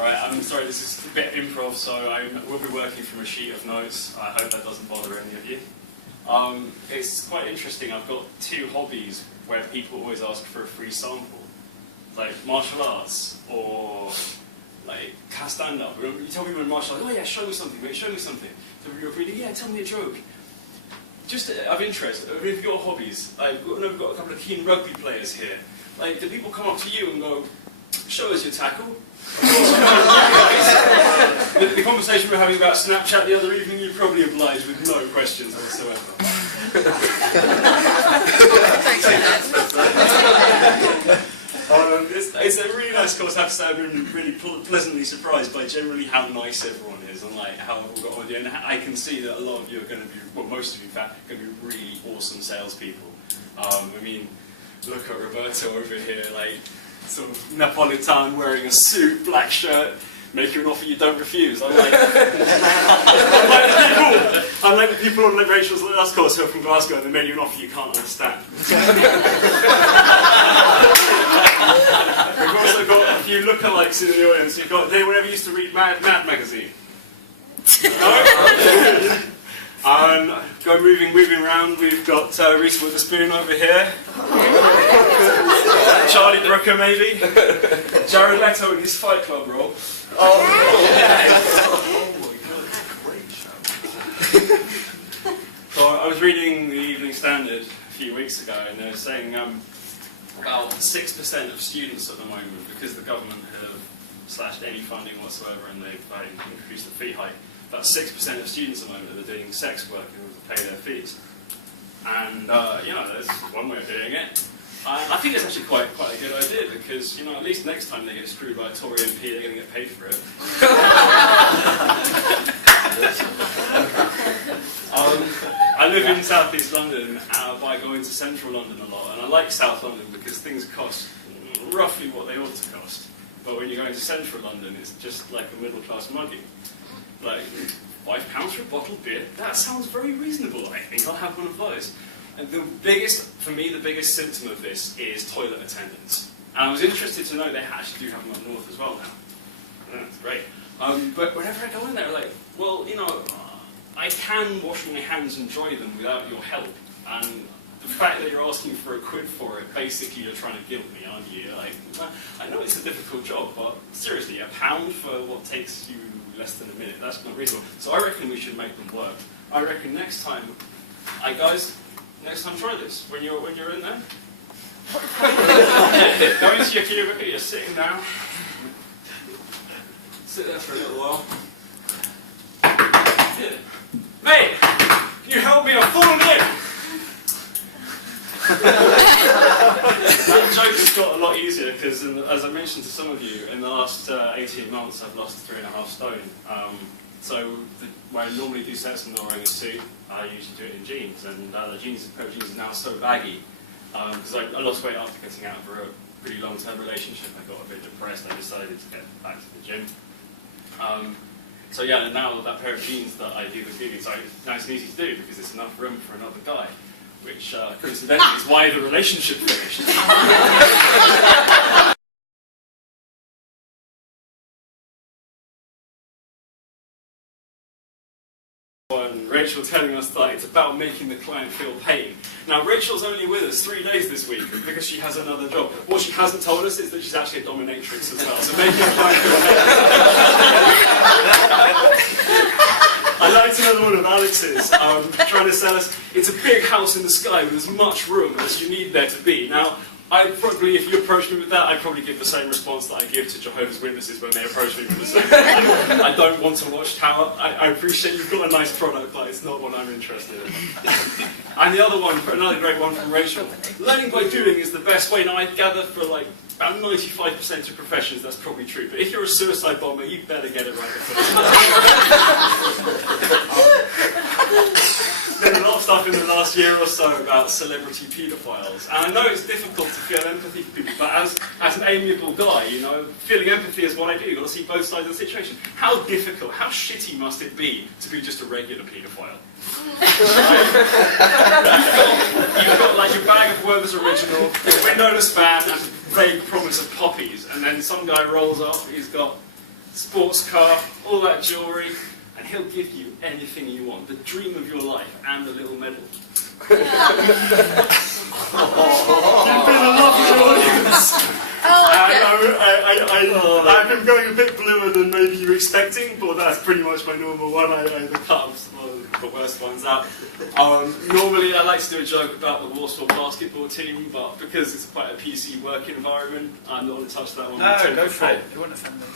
Alright, I'm sorry, this is a bit improv, so I will be working from a sheet of notes. I hope that doesn't bother any of you. It's quite interesting, I've got two hobbies where people always ask for a free sample. Like martial arts, or like stand-up. You tell people in martial arts, oh yeah, show me something, mate, show me something. So you're really, yeah, tell me a joke. Just of interest, if you've got hobbies, we've got a couple of keen rugby players here. Like, do people come up to you and go, show us your tackle? The conversation we were having about Snapchat the other evening, you probably obliged with no questions whatsoever. It's a really nice course. I have to say I've been really pleasantly surprised by generally how nice everyone is and like how everyone got on with you. And I can see that a lot of you are going to be, well, most of you in fact, are going to be really awesome salespeople. I mean, look at Roberto over here, like sort of Napolitan wearing a suit, black shirt, make you an offer you don't refuse. Unlike the people on Rachel's last course who are from Glasgow and they made you an offer you can't understand. We've also got a few lookalikes in the audience. You've got, anyone ever used to read Mad magazine? No? Moving around, we've got Reese Witherspoon over here. Charlie Brooker, maybe. Jared Leto in his Fight Club role. Oh my god, great show. So I was reading the Evening Standard a few weeks ago, and they were saying about 6% of students at the moment, because the government have slashed any funding whatsoever and they've increased the fee hike, about 6% of students at the moment are doing sex work in order to pay their fees. And, you know, there's one way of doing it. I think it's actually quite a good idea because, you know, at least next time they get screwed by a Tory MP, they're going to get paid for it. I live in South East London by going to Central London a lot, and I like South London because things cost roughly what they ought to cost. But when you're going to Central London, it's just like a middle-class mugging. Like, £5 for a bottle of beer? That sounds very reasonable. I think I'll have one of those. And the biggest symptom of this is toilet attendance. And I was interested to know they actually do have them up north as well now. That's great. But whenever I go in there, like, well, you know, I can wash my hands and dry them without your help. And the fact that you're asking for a quid for it, basically you're trying to guilt me, aren't you? Like, I know it's a difficult job, but seriously, £1 for what takes you less than a minute, that's not reasonable. So I reckon we should make them work. I reckon next time, guys, next time try this. When you're in there, go into your cubicle, you're sitting down, sit there for a little while. Yeah. Mate, can you help me? I've fallen in! That joke has got a lot easier because, as I mentioned to some of you, in the last 18 months I've lost 3.5 stone. So where I normally do sets and not wearing a suit, I usually do it in jeans, and the pair of jeans is now so baggy because I lost weight after getting out of a pretty long-term relationship. I got a bit depressed. I decided to get back to the gym. So yeah, and now that pair of jeans that I do the feeling, so nice and easy to do because it's enough room for another guy, which coincidentally is why the relationship finished. Rachel telling us that it's about making the client feel pain. Now Rachel's only with us 3 days this week because she has another job. What she hasn't told us is that she's actually a dominatrix as well, so making the client feel pain. I liked another one of Alex's, trying to sell us, it's a big house in the sky with as much room as you need there to be. Now, I'd probably, if you approached me with that, I'd probably give the same response that I give to Jehovah's Witnesses when they approach me with the same thing. I don't want to watch Tower. I appreciate you've got a nice product, but it's not what I'm interested in. And the other one, another great one from Rachel. Learning by doing is the best way. Now, I gather for like about 95% of professions that's probably true, but if you're a suicide bomber, you better get it right the first time. There's a lot of stuff in the last year or so about celebrity paedophiles, and I know it's difficult to feel empathy for people, but as an amiable guy, you know, feeling empathy is what I do. You've got to see both sides of the situation. How difficult, how shitty must it be to be just a regular paedophile? You've got like your bag of Werther's Original, your windowless van, and vague promise of poppies, and then some guy rolls up, he's got sports car, all that jewellery, and he'll give you anything you want, the dream of your life, and a little medal. You've been a lovely audience. I've been going a bit bluer than maybe you were expecting, but that's pretty much my normal one. The cut the worst ones out. Normally I like to do a joke about the Warsaw basketball team, but because it's quite a PC work environment, I'm not going to touch that one. No, go for it. You want to offend me.